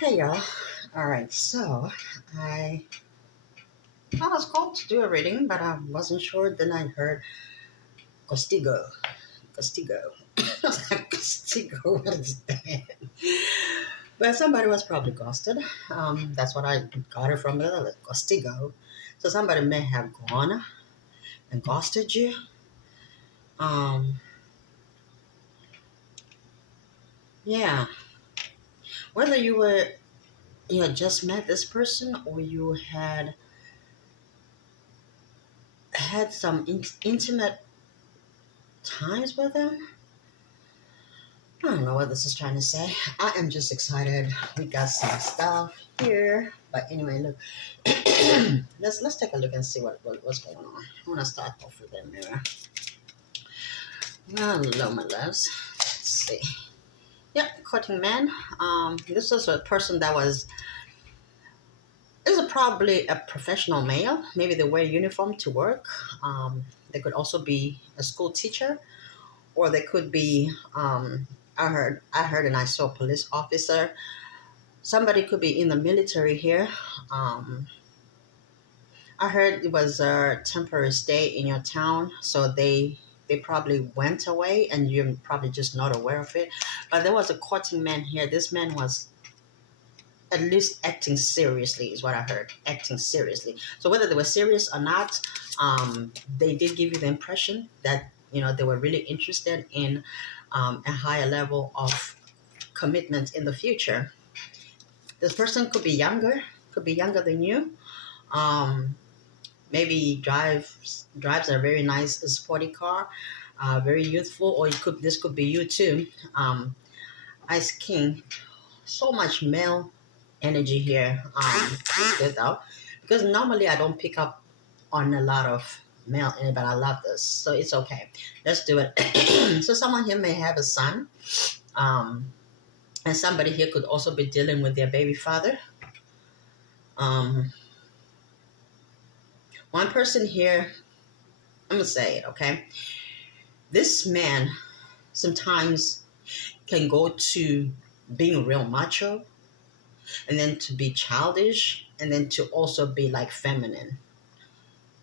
Hey y'all. Alright, so I I was called to do a reading, but I wasn't sure. Then I heard Castigo. Castigo. I was like, Castigo, what is that? But somebody was probably ghosted. That's what I got it from the Castigo. So somebody may have gone and ghosted you. Um, yeah. Whether you had just met this person or you had some intimate times with them. I don't know what this is trying to say. I am just excited. We got some stuff here. But anyway, look. let's take a look and see what's going on. I want to start off with the mirror. Hello, my loves. Let's see. Yeah, courting man. This is a person that was this is probably a professional male. Maybe they wear uniform to work. They could also be a school teacher, or they could be. I heard, and I saw a police officer. Somebody could be in the military here. Um, I heard it was a temporary stay in your town, so they probably went away, and you're probably just not aware of it. But there was a courting man here. This man was at least acting seriously, is what I heard. Acting seriously. So whether they were serious or not, they did give you the impression that they were really interested in a higher level of commitment in the future. This person could be younger than you. Um, Maybe drives a very nice sporty car, very youthful, or this could be you too. Ice King, so much male energy here. It's good though, because normally I don't pick up on a lot of male energy, but I love this, so it's okay. Let's do it. So someone here may have a son, um, and somebody here could also be dealing with their baby father. Um, One person here, I'm gonna say it, okay? This man sometimes can go to being real macho, and then to be childish, and then to also be like feminine.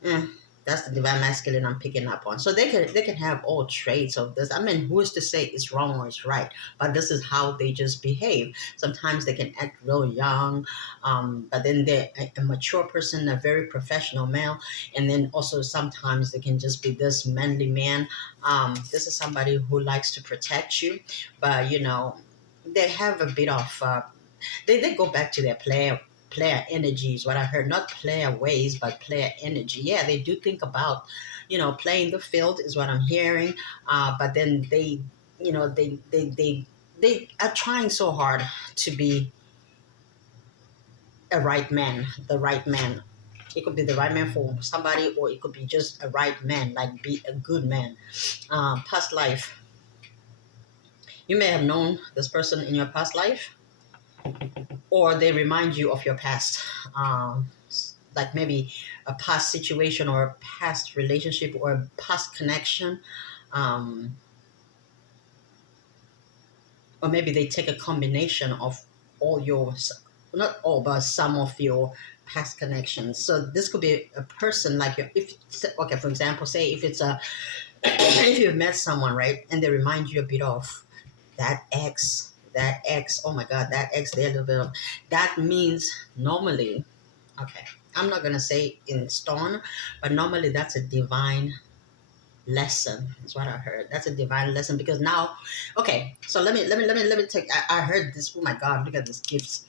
Eh, that's the divine masculine I'm picking up on. So they can have all traits of this. I mean, who is to say it's wrong or it's right? But this is how they just behave. Sometimes they can act real young, but then they're a mature person, a very professional male, and then also sometimes they can just be this manly man. This is somebody who likes to protect you, but they have a bit of they go back to their player energy is what I heard. Not player ways, but player energy. Yeah, they do think about, playing the field is what I'm hearing. But then they are trying so hard to be a right man, the right man. It could be the right man for somebody, or it could be just a right man, like be a good man. Past life. You may have known this person in your past life, or they remind you of your past, like maybe a past situation or a past relationship or a past connection, um, or maybe they take a combination of all your, not all, but some of your past connections. So this could be a person like if okay, for example, say if it's a if you've met someone, right, and they remind you a bit of that ex, oh my god, that ex, they're a little bit of, that means normally, okay, I'm not gonna say in stone, but normally that's a divine lesson. That's what I heard. That's a divine lesson, because now, okay, so let me take, I heard this, oh my god, look at this gifts.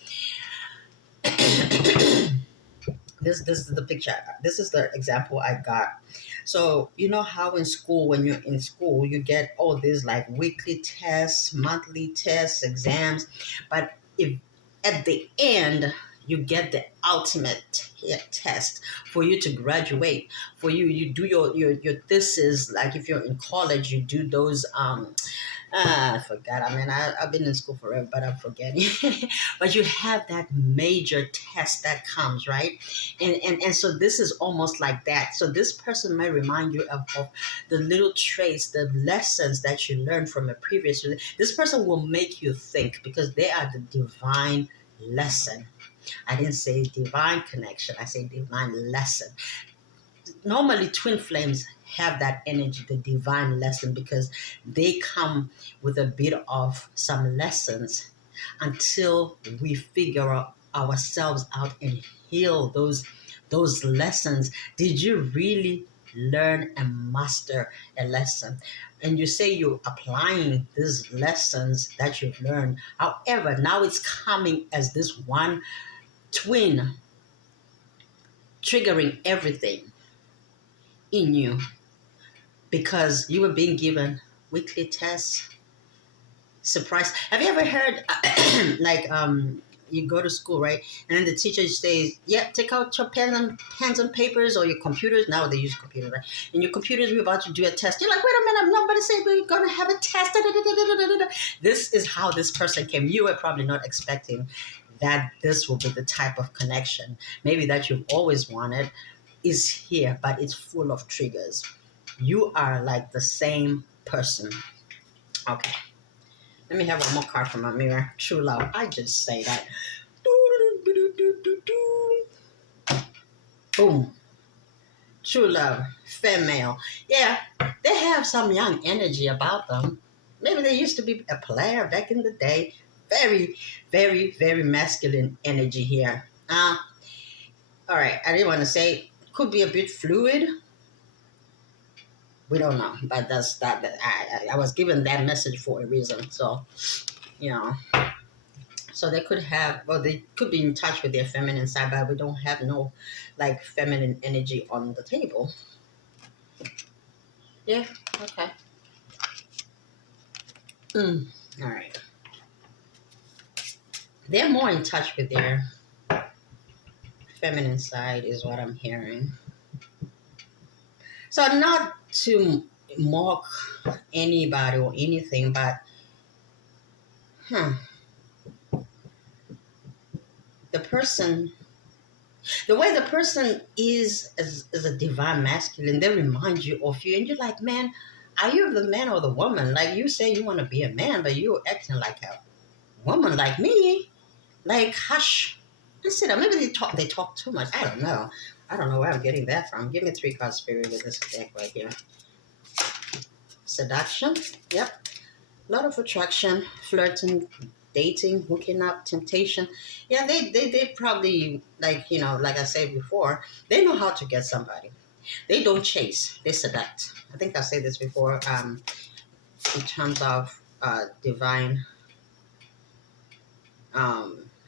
This is the picture. This is the example I got. So you know how in school, when you're in school, you get all these like weekly tests, monthly tests, exams, but if at the end you get the ultimate test for you to graduate, for you do your thesis, like if you're in college, you do those I forgot. I mean, I've been in school forever, but I'm forgetting. But you have that major test that comes, right? And so this is almost like that. So this person may remind you of the little traits, the lessons that you learned from a previous. This person will make you think, because they are the divine lesson. I didn't say divine connection. I say divine lesson. Normally, twin flames have that energy, the divine lesson, because they come with a bit of some lessons until we figure out ourselves out and heal those lessons. Did you really learn and master a lesson? And you say you're applying these lessons that you've learned. However, now it's coming as this one twin triggering everything in you because you were being given weekly tests. Surprise. Have you ever heard like you go to school, right? And then the teacher says, yeah, take out your pens and papers or your computers. Now they use computers, right? And your computers, we're about to do a test. You're like, wait a minute, nobody said we're gonna have a test. Da, da, da, da, da, da, da. This is how this person came. You were probably not expecting that this will be the type of connection maybe that you've always wanted is here, but it's full of triggers. You are like the same person. Okay. Let me have one more card from my mirror. True love. I just say that. Boom. True love. Female. Yeah, they have some young energy about them. Maybe they used to be a player back in the day. Very, very, very masculine energy here. All right. I didn't want to say could be a bit fluid. We don't know, but that's that. I was given that message for a reason. So, you know, so they could have, well, they could be in touch with their feminine side, but we don't have no like feminine energy on the table. Yeah. Okay. All right. They're more in touch with their feminine side, is what I'm hearing. So not to mock anybody or anything, but the person, the way the person is as a divine masculine, they remind you of you, and you're like, man, are you the man or the woman? Like you say you want to be a man, but you're acting like a woman, like me. Like hush. I said, maybe they talk too much. I don't know. I don't know where I'm getting that from. Give me 3 cards spirit with this deck right here. Seduction. Yep. A lot of attraction, flirting, dating, hooking up, temptation. Yeah, they probably, like, you know, like I said before, they know how to get somebody. They don't chase, they seduct. I think I said this before, in terms of divine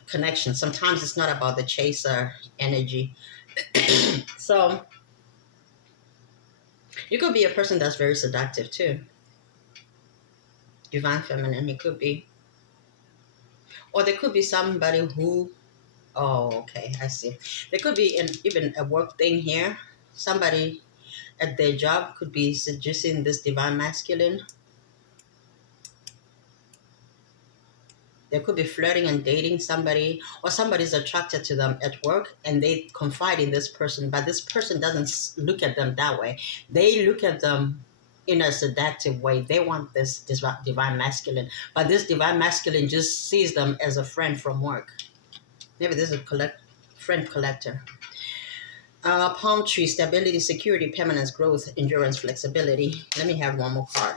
connection. Sometimes it's not about the chaser energy. So you could be a person that's very seductive too. Divine feminine, it could be. Or there could be somebody who, oh, okay, I see. There could be even a work thing here. Somebody at their job could be seducing this divine masculine. They could be flirting and dating somebody, or somebody's attracted to them at work and they confide in this person, but this person doesn't look at them that way. They look at them in a seductive way. They want this divine masculine, but this divine masculine just sees them as a friend from work. Maybe this is a friend collector. Palm tree, stability, security, permanence, growth, endurance, flexibility. Let me have one more card.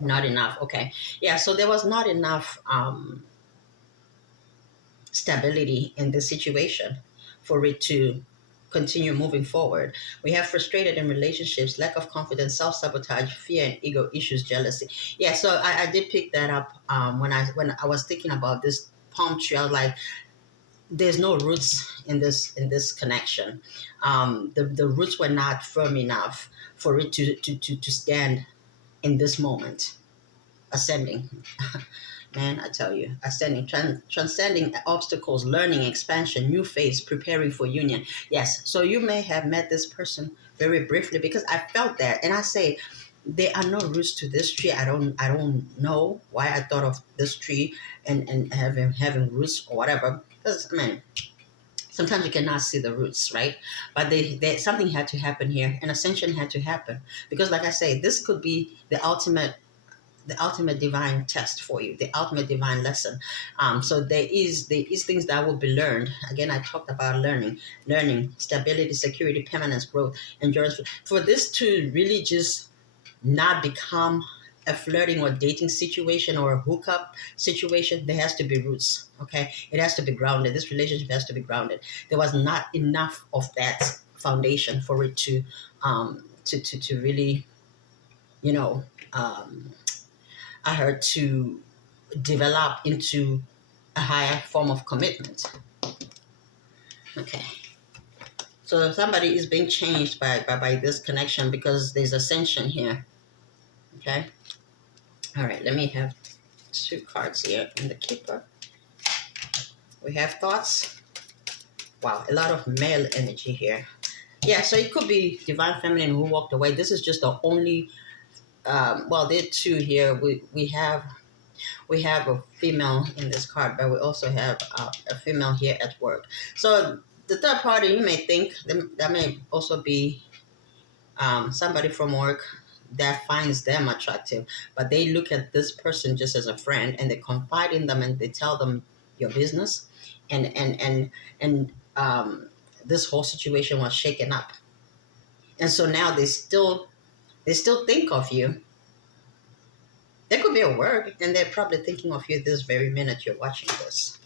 Not enough. Okay. Yeah, so there was not enough stability in this situation for it to continue moving forward. We have frustrated in relationships, lack of confidence, self-sabotage, fear and ego issues, jealousy. Yeah, so I did pick that up when I was thinking about this palm tree. I was like, there's no roots in this connection. The roots were not firm enough for it to stand in this moment. Ascending. Man, I tell you, ascending, transcending obstacles, learning, expansion, new phase, preparing for union. Yes, so you may have met this person very briefly because I felt that, and I say there are no roots to this tree. I don't know why I thought of this tree and having roots or whatever. Because I mean, sometimes you cannot see the roots, right? But they something had to happen here. An ascension had to happen because, like I say, this could be the ultimate the ultimate divine test for you, the ultimate divine lesson. So there is things that will be learned. Again, I talked about learning, stability, security, permanence, growth, endurance. For this to really just not become a flirting or dating situation or a hookup situation, there has to be roots. Okay, it has to be grounded. This relationship has to be grounded. There was not enough of that foundation for it to really, you know, um, I heard to develop into a higher form of commitment. Okay. So somebody is being changed by this connection because there's ascension here. Okay. All right. Let me have 2 cards here in the keeper. We have thoughts. Wow. A lot of male energy here. Yeah. So it could be divine feminine who walked away. This is just the only, well, there are 2 here. We have a female in this card, but we also have a female here at work. So the third party, you may think that may also be somebody from work that finds them attractive, but they look at this person just as a friend, and they confide in them, and they tell them your business, and this whole situation was shaken up, and so now they still think of you. They could be at work, and they're probably thinking of you this very minute you're watching this.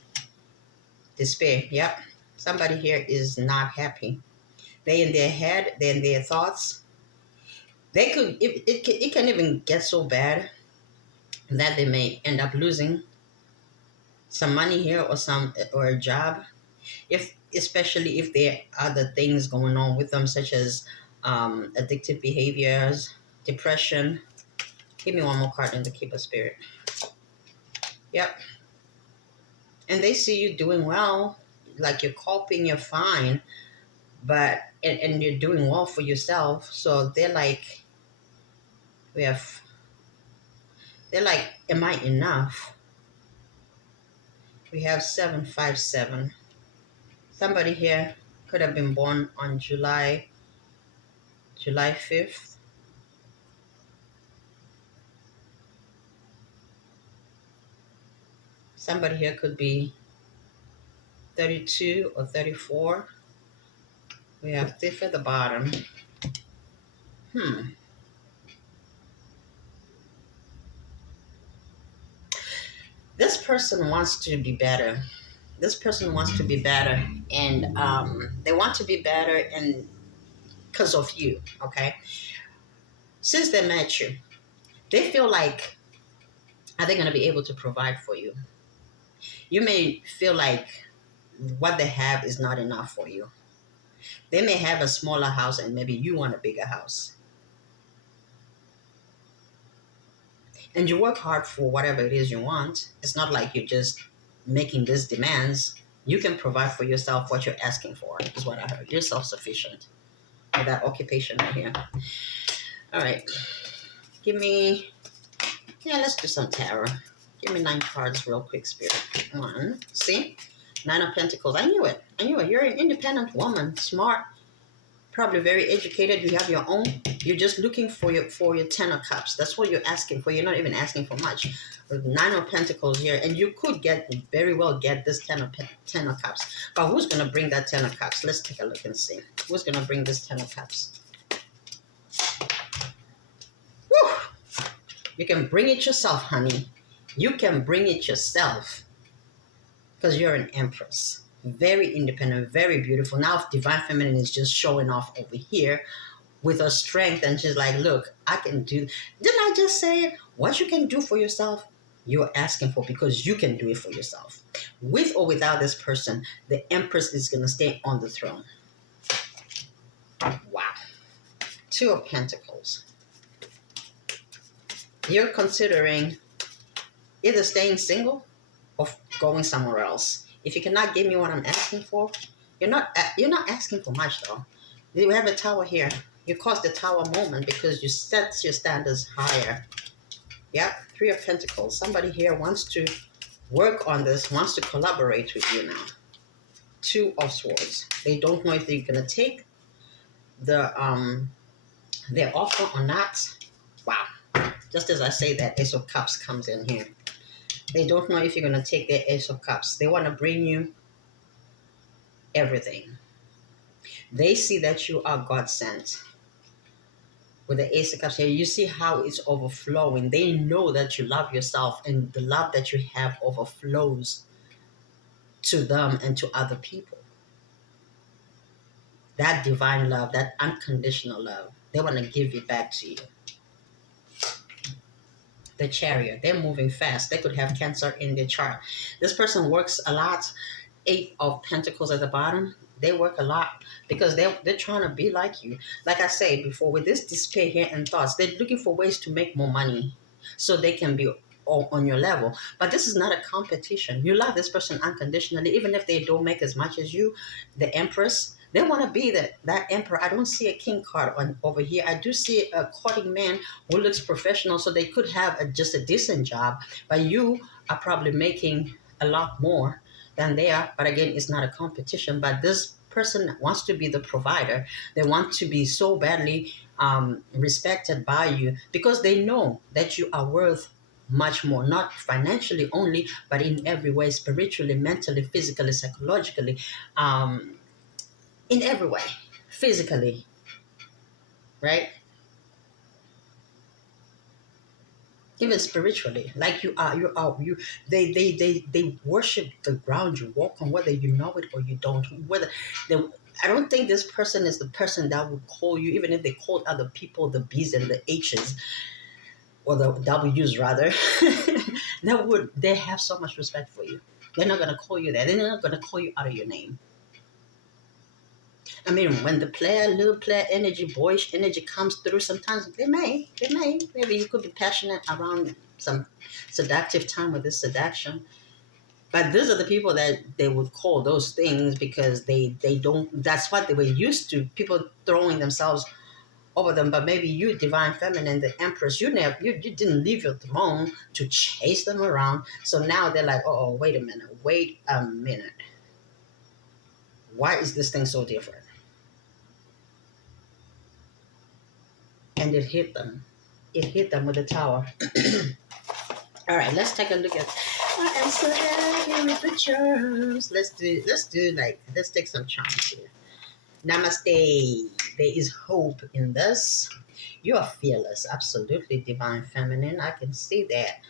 Despair, yep. Somebody here is not happy. They in their head, they in their thoughts. They could, it can even get so bad that they may end up losing some money here or a job. Especially if there are other things going on with them, such as addictive behaviors, depression. Give me one more card in the Keeper Spirit. Yep. And they see you doing well, like you're coping, you're fine, but and you're doing well for yourself. So they're like, they're like, am I enough? We have 757. Somebody here could have been born on July 5th. Somebody here could be 32 or 34. We have Thief at the bottom. This person wants to be better. This person wants to be better, and they want to be better, and because of you, okay? Since they met you, they feel like, are they going to be able to provide for you? You may feel like what they have is not enough for you. They may have a smaller house, and maybe you want a bigger house. And you work hard for whatever it is you want. It's not like you're just making these demands. You can provide for yourself what you're asking for, is what I heard. You're self-sufficient with that occupation right here. All right. Let's do some tarot. Give me 9 cards real quick, Spirit. One. See? 9 of Pentacles. I knew it. You're an independent woman. Smart. Probably very educated. You have your own. You're just looking for your 10 of Cups. That's what you're asking for. You're not even asking for much. With 9 of Pentacles here, and you could very well get this 10 of Cups. But who's gonna bring that 10 of Cups? Let's take a look and see. Who's gonna bring this 10 of Cups? Woo! You can bring it yourself, honey. You can bring it yourself, because you're an Empress. Very independent, very beautiful. Now Divine Feminine is just showing off over here with her strength, and she's like, look, I can do. Didn't I just say it? What you can do for yourself, you're asking for, because you can do it for yourself. With or without this person, the Empress is going to stay on the throne. Wow. 2 of Pentacles. You're considering either staying single or going somewhere else. If you cannot give me what I'm asking for, you're not asking for much, though. We have a Tower here. You caused the Tower moment because you set your standards higher. Yep, 3 of Pentacles. Somebody here wants to work on this, wants to collaborate with you now. 2 of Swords. They don't know if they're gonna take their offer or not. Wow. Just as I say that, Ace of Cups comes in here. They don't know if you're going to take their Ace of Cups. They want to bring you everything. They see that you are God sent. With the Ace of Cups here, you see how it's overflowing. They know that you love yourself, and the love that you have overflows to them and to other people. That divine love, that unconditional love, they want to give it back to you. The Chariot, they're moving fast. They could have Cancer in their chart. This person works a lot. Eight of Pentacles at the bottom. They work a lot because they're trying to be like you. Like I said before, with this despair here and thoughts, they're looking for ways to make more money so they can be on your level. But this is not a competition. You love this person unconditionally, even if they don't make as much as you. The Empress, they want to be that emperor. I don't see a king card over here. I do see a courting man who looks professional, so they could have just a decent job. But you are probably making a lot more than they are. But again, it's not a competition. But this person wants to be the provider. They want to be so badly respected by you because they know that you are worth much more, not financially only, but in every way, spiritually, mentally, physically, psychologically, in every way, physically, right? Even spiritually, like you. They worship the ground you walk on, whether you know it or you don't. Whether they, I don't think this person is the person that would call you, even if they called other people the B's and the H's or the W's rather. They have so much respect for you. They're not gonna call you that. They're not gonna call you out of your name. I mean, when the little player energy, boyish energy comes through, sometimes maybe you could be passionate around some seductive time with this seduction. But these are the people that they would call those things because they don't, that's what they were used to, people throwing themselves over them. But maybe you, divine feminine, the empress, you didn't leave your throne to chase them around. So now they're like, oh, wait a minute. Why is this thing so different? And it hit them. It hit them with the tower. All right, let's take a look at. I am so happy with the charms. Let's take some charms here. Namaste. There is hope in this. You are fearless, absolutely divine feminine. I can see that.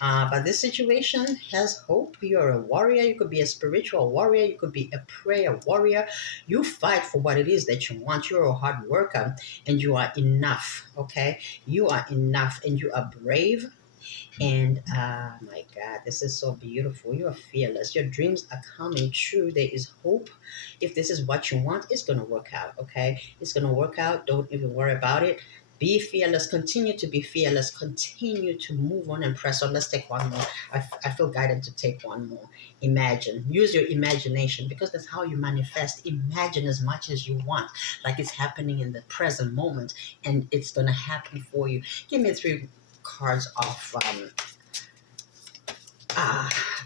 But this situation has hope. You're a warrior. You could be a spiritual warrior. You could be a prayer warrior. You fight for what it is that you want. You're a hard worker and you are enough. Okay? You are enough and you are brave. And my God, this is so beautiful. You are fearless. Your dreams are coming true. There is hope. If this is what you want, it's going to work out. Okay? It's going to work out. Don't even worry about it. Be fearless. Continue to be fearless. Continue to move on and press on. Let's take one more. I feel guided to take one more. Imagine. Use your imagination because that's how you manifest. Imagine as much as you want, like it's happening in the present moment, and it's going to happen for you. Give me 3 cards of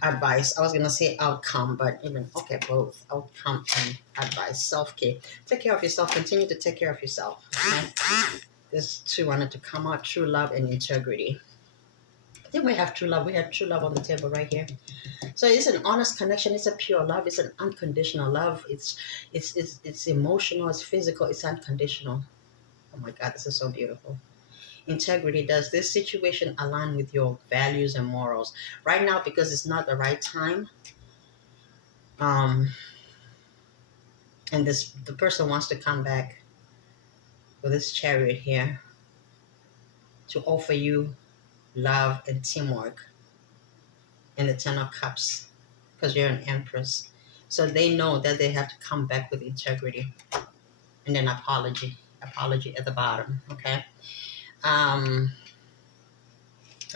advice. I was going to say outcome, but okay, both outcome and advice. Self-care. Take care of yourself. Continue to take care of yourself. Okay? This 2 wanted to come out, true love and integrity. I think we have true love. We have true love on the table right here. So it's an honest connection. It's a pure love. It's an unconditional love. It's emotional. It's physical. It's unconditional. Oh my God, this is so beautiful. Integrity. Does this situation align with your values and morals? Right now, because it's not the right time, and the person wants to come back with this Chariot here to offer you love and teamwork and the 10 of Cups because you're an Empress. So they know that they have to come back with integrity and an apology at the bottom. Okay. All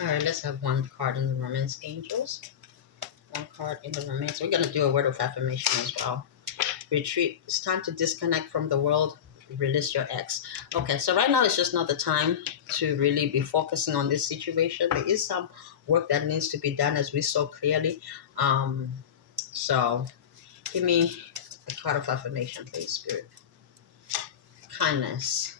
right, let's have one card in the Romance Angels. One card in the Romance. We're going to do a word of affirmation as well. Retreat. It's time to disconnect from the world. Release your ex. Okay, so right now it's just not the time to really be focusing on this situation. There is some work that needs to be done, as we saw clearly. So give me a card of affirmation, please, Spirit. Kindness.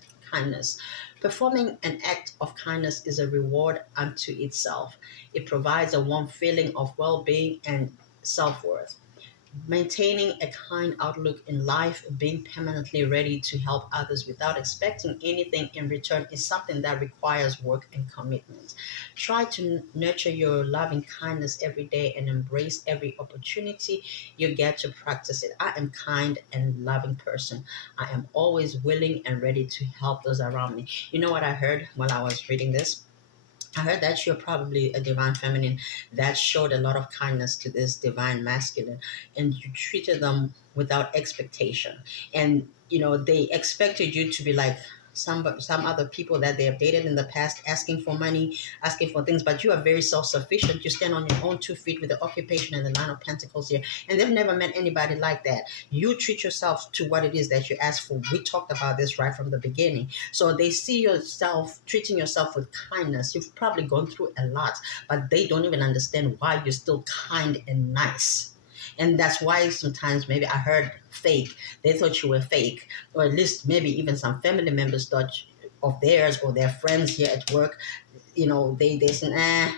Performing an act of kindness is a reward unto itself. It provides a warm feeling of well being and self worth. Maintaining a kind outlook in life, being permanently ready to help others without expecting anything in return, is something that requires work and commitment. Try to nurture your loving kindness every day and embrace every opportunity you get to practice it. I am kind and loving person. I am always willing and ready to help those around me. You know what I heard while I was reading this? I heard that you're probably a divine feminine that showed a lot of kindness to this divine masculine, and you treated them without expectation. And they expected you to be like some other people that they have dated in the past, asking for money, asking for things, but you are very self-sufficient. You stand on your own 2 feet with the occupation and the Nine of Pentacles here, and they've never met anybody like that. You treat yourself to what it is that you ask for. We talked about this right from the beginning, so they see yourself treating yourself with kindness. You've probably gone through a lot, but they don't even understand why you're still kind and nice. And that's why sometimes maybe I heard fake. They thought you were fake, or at least maybe even some family members thought of theirs or their friends here at work. They said,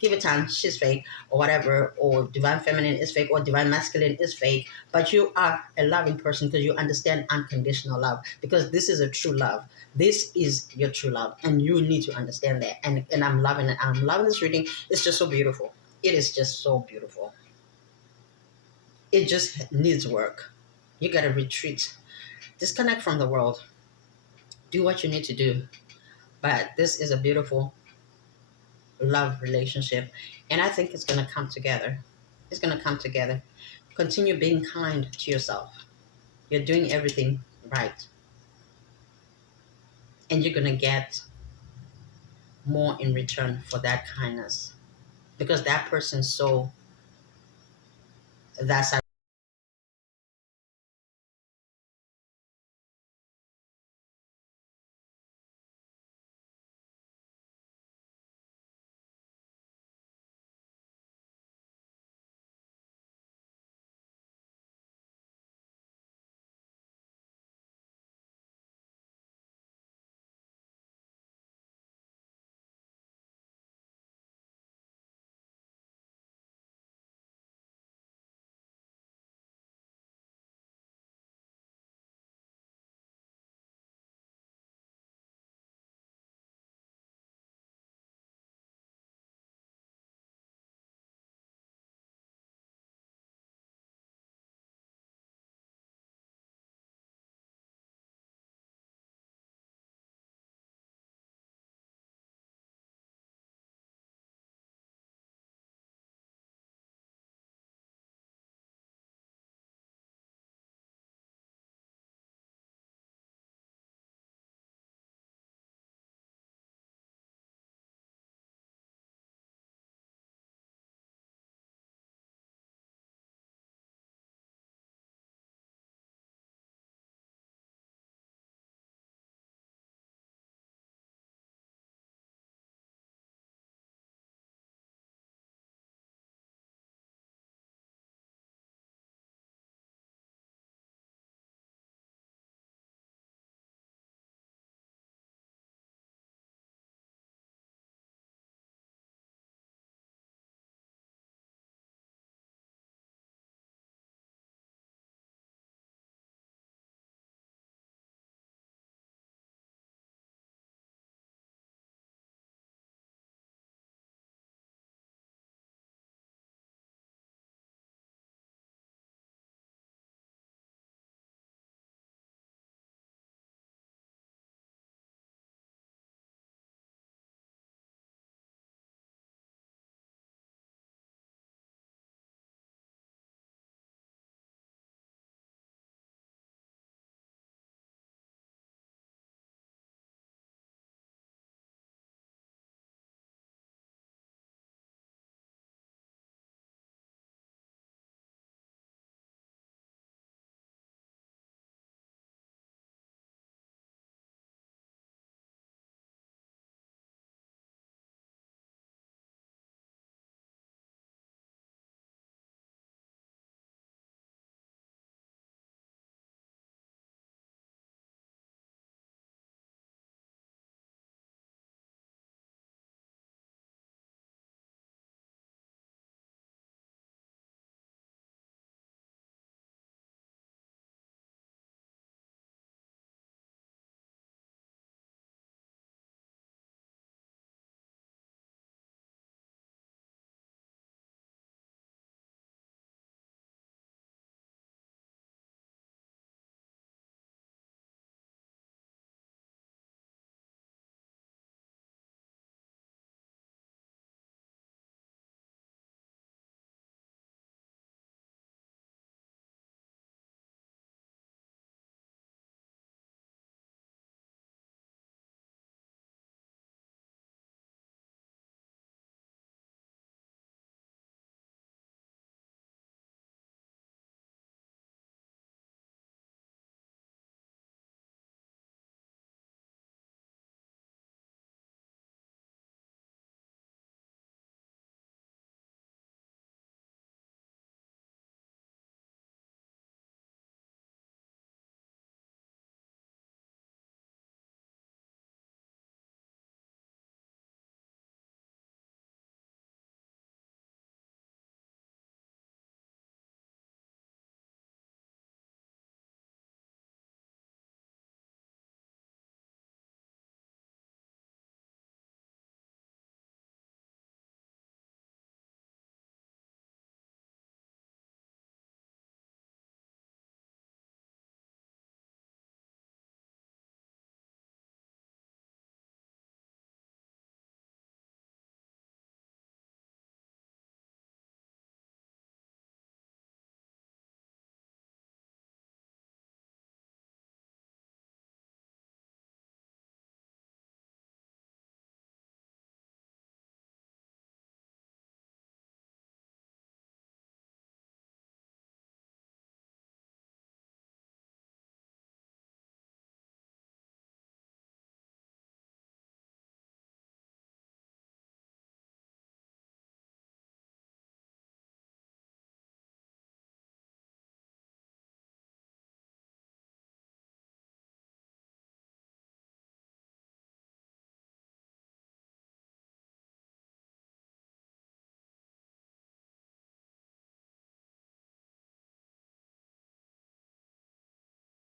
give it time, she's fake, or whatever, or divine feminine is fake, or divine masculine is fake. But you are a loving person because you understand unconditional love, because this is a true love. This is your true love, and you need to understand that. And I'm loving it. I'm loving this reading. It's just so beautiful. It is just so beautiful. It just needs work. You got to retreat, disconnect from the world, do what you need to do. But this is a beautiful love relationship, and I think it's going to come together. It's going to come together. Continue being kind to yourself. You're doing everything right, and you're going to get more in return for that kindness, because that person saw that side